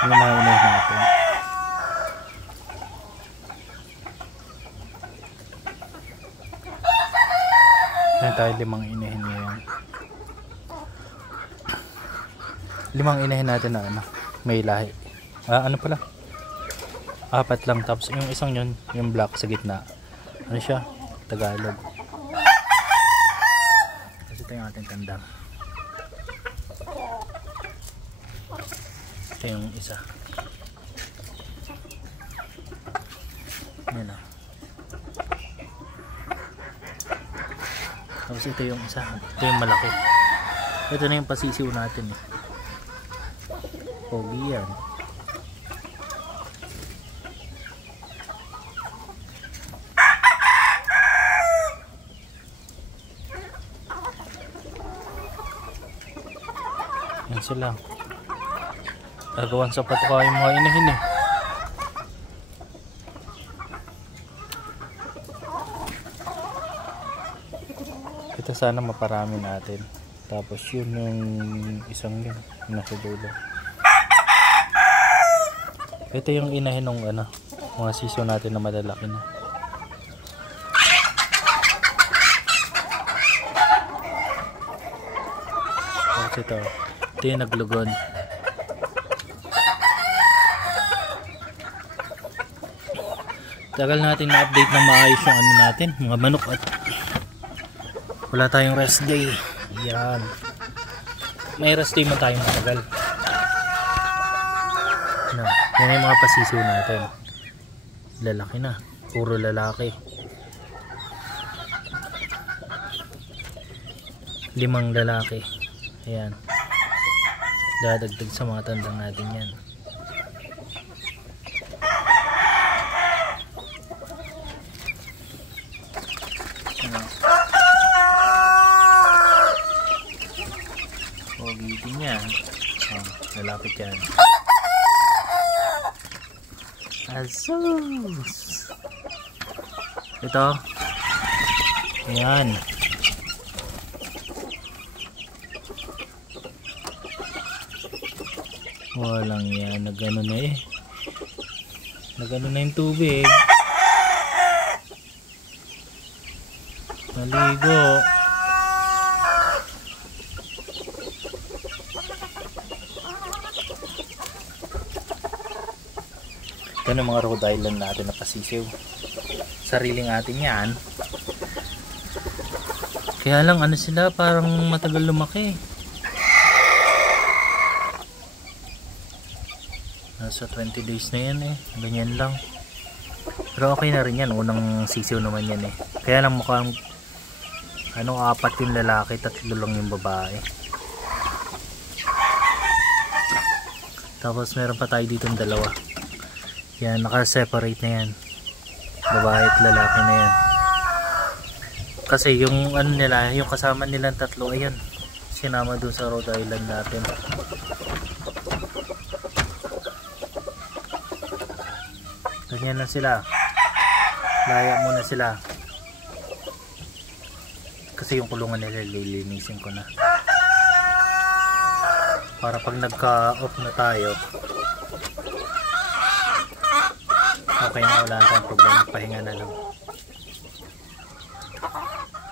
Yung mga inahin natin. Ayan tayo, 5 inahin ngayon. 5 inahin natin na ano, may lahi. Ano pala? 4 lang. Tapos yung isang yun, yung black sa gitna. Ano siya? Tagalog. Kasi ito yung ating tandang. Ito yung isa. Yan o. Tapos ito yung isa. Ito yung malaki. Ito na yung pasisiw natin eh. Pogi yan. Yan sila. Agawan sa patuka yung mga inahin eh. Ito sana maparami natin. Tapos yun yung isang yun. Nasa dulo. Ito yung inahin ng ano, mga siso natin na malalaki na. Tapos ito yung naglugon. Tagal natin na-update ng maayos yung ano natin, mga manok, at wala tayong rest day. Yan. May rest day man tayong matagal. Ano, yan yung mga pasisiw natin. Lalaki na. Puro lalaki. 5 lalaki. Ayan. Dadagdag sa mga tandang natin yan. Pogi din yan. Lalapit yan. Asus. Ito. Ayan. Walang yan. Nagano na eh. Nagano na yung tubig. Maligo. Ito na mga Rhode Island natin na pasisiw. Sariling atin yan. Kaya lang ano sila, parang matagal lumaki. Nasa 20 days na yan eh. Ganyan lang. Pero okay na rin yan. Unang sisiw naman yan eh. Kaya lang mukhang 4 yung lalaki, 3 lang yung babae. Tapos meron pa tayo dito ng 2. Yan, naka-separate na yan. Babae at lalaki na yan. Kasi yung ano nila, yung kasama nilang 3, ayun. Sinama doon sa Rhode Island natin. Ganyan lang sila. Laya muna sila. Kasi yung kulungan nila lilinisin ko na. Para pag nagka-off na tayo, okay na, wala tayong problema. Pahinga na lang.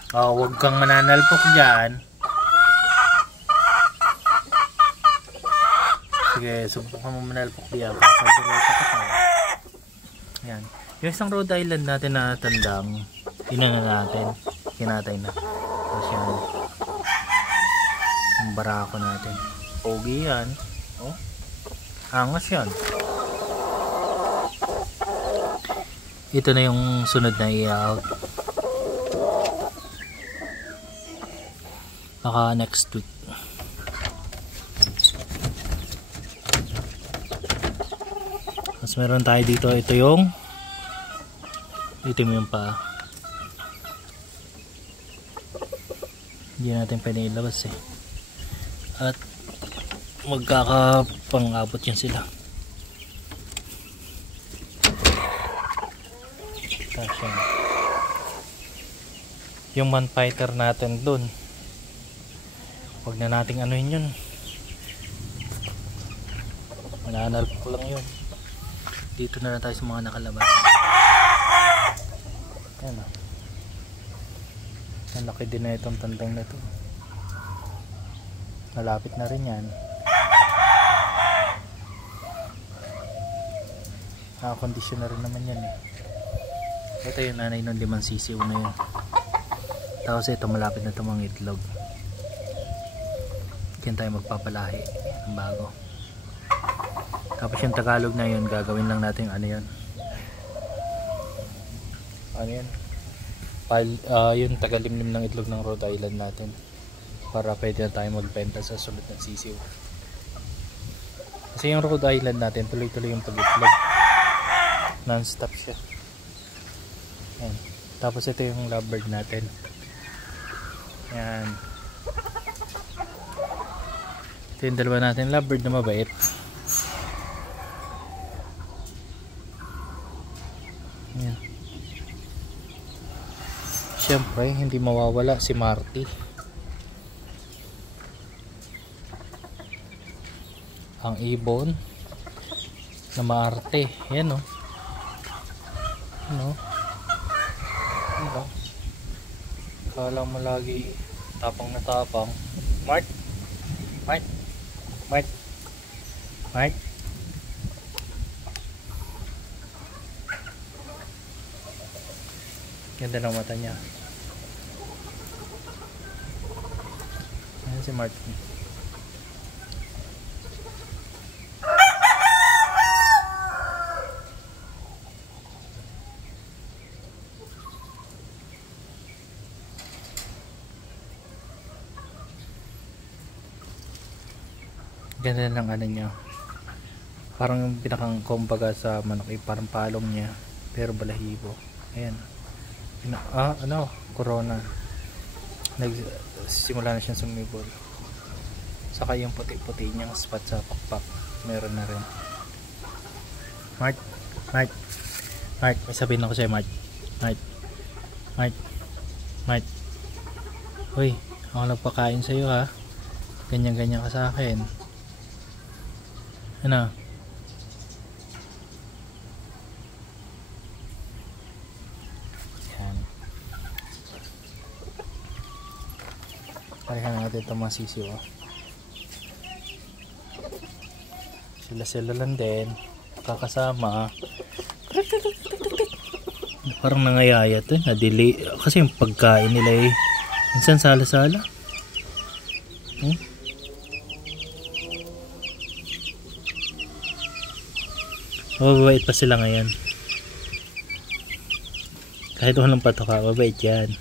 Huwag kang mananalpok dyan. Sige, subukan mo manalpok diyan. Pagdirosa ka tayo. Ayan. Yung isang Rhode Island natin na tandang, inano natin, kinatay na. Tapos yan, yung barako natin. Pogi yan. Oh, angas yan. Ito na yung sunod na i-out. Baka next week. Mas meron tayo dito. Ito yung itim yung paa. Hindi natin pwede ilabas eh. At magkakapang-abot yan sila. Tasya. Yung man fighter natin dun, huwag na nating anuhin yun. Nananalp ko lang yun. Dito na lang tayo sa mga nakalabas. Ayan o. Ang laki din na itong tandang na to. Malapit na rin yan. Nakakondisyon na rin naman yan eh. Ito yung nanay ng 5 sisiw na yun. Tapos ito malapit na itong mga itlog. Diyan tayo magpapalahi ng bago. Tapos yung Tagalog na yun, gagawin lang natin yung ano yun. Ano yun? Yung tagalimlim ng itlog ng Rhode Island natin. Para pwede na tayo magbenta sa sunod ng sisiw. Kasi yung Rhode Island natin, tuloy-tuloy yung pag-itlog. Non-stop siya. Ayan. Tapos ito yung lovebird natin. Ayan. Ito yung dalawa natin lovebird na mabait. Ayan. Siyempre hindi mawawala si Marty. Ang ibon na maarte. Ayan o. Ano? Ano? Kala mo lagi tapang na tapang. Mart? Mart? Mart? Mart? Ganda ng mata niya. Ayan si Mart. Ganda ng ano niya. Parang yung pinakang kumbaga sa manok ay parang palong niya pero balahibo. Ayan. Corona. Nagsimula na siyang sumibol. Saka yung puti-puti niyang spot sa pakpak meron na rin. Mart, Mart, Mart, may sabihin ako sa'yo, Mart. Mart, Mart, Mart. Uy, ako nagpakain sa'yo ha. Ganyan-ganyan ka sa akin. Ano? Yan. Parihan natin itong mga sisiw. Sila lang din. Kakasama. Parang nangayayat eh. Nadili. Kasi yung pagkain nila eh. Minsan sala-sala. Mababait pa sila ngayon. Kahit walang patoka, mabait yan.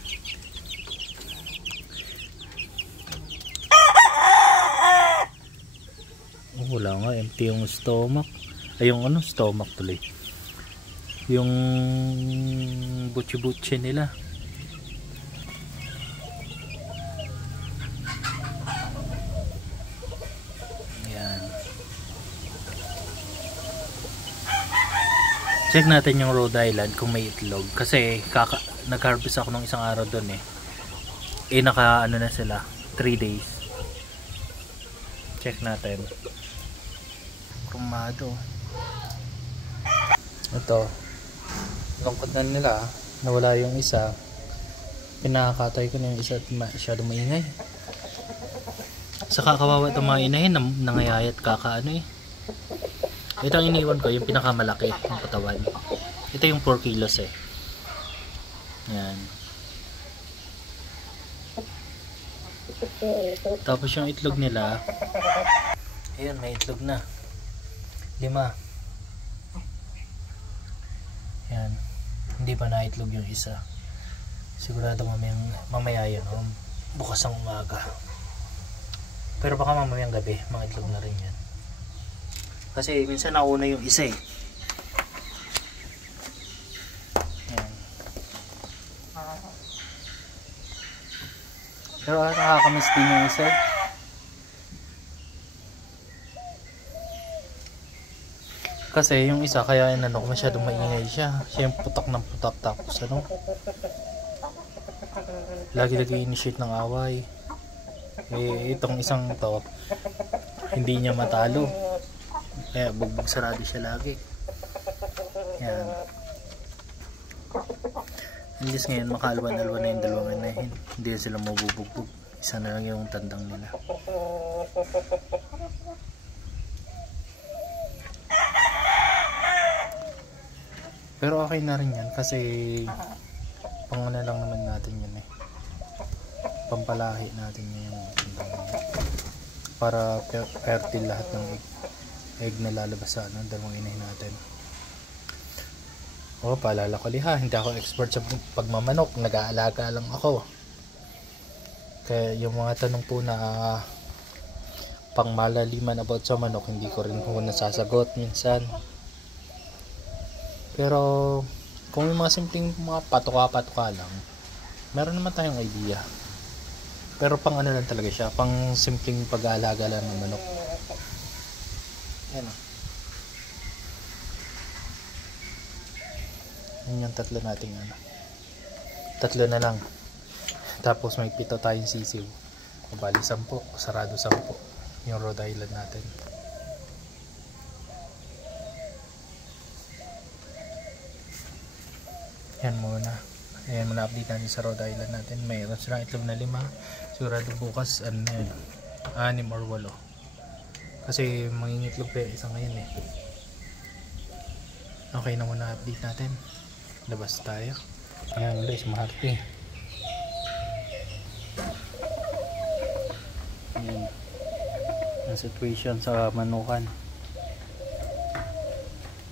Wala nga, empty yung stomach. Ay yung ano, stomach tuloy. Yung butchi-butchi nila. Check natin yung Rhode Island kung may itlog kasi nag-harvest ako nung isang araw doon eh. Naka ano na sila 3 days. Check natin. Krumado. Ito. Lungkot na nila. Nawala yung isa. Pinakakatay ko na yung isa at masyadong maingay. Saka kawawa itong mga inahin nangayayat kakaano eh. Ito ang iniwan ko, yung pinakamalaki, yung katawan. Ito yung 4 kilos eh. Yan. Tapos yung itlog nila, ayun, may itlog na. 5. Yan. Hindi pa na itlog yung isa. Sigurado mamaya yun, bukas ang umaga. Pero baka mamayang gabi, mga itlog na rin yan. Kasi minsan nauna yung isa eh. Ayan. Pero nakakamiss din yung isa. Kasi yung isa kaya masyadong maingay siya. Siya yung putak ng putak tapos lagi-lagi initiate ng away. Itong isang to hindi niya matalo. Kaya bugbog sarado siya lagi. Yan. At least ngayon makaalwan-alwan na yung dalawang inahin. Hindi na sila mabubugbog. Isa na lang yung tandang nila. Pero okay na rin yan kasi panguna lang naman natin yun eh. Pampalahi natin yung tandang nila. Para fertile lahat ng egg na lalabas sa dalawang inahin natin. Paalala ko liha, hindi ako expert sa pagmamanok, nag-aalaga lang ako. Kaya yung mga tanong po na pang malaliman about sa manok, hindi ko rin po nasasagot minsan. Pero kung yung mga simpleng mga patuka-patuka lang, meron naman tayong idea. Pero pang ano lang talaga siya, pang simpleng pag-aalaga lang ng manok. Yan. Yan yung tatlo nating ano. Tatlo na lang. Tapos may 7 tayong sisiw. Bali 10, sarado 10 yung Rhode Island natin. Yan muna. Ayan muna update natin sa Rhode Island natin. Mayroon silang itlog na 5. Sigurado bukas 6 or 8. Kasi mangingitlog pa isa ngayon eh. Okay na muna update natin. Labas tayo. Ayan guys, maharte. Ayan ang situation sa manukan.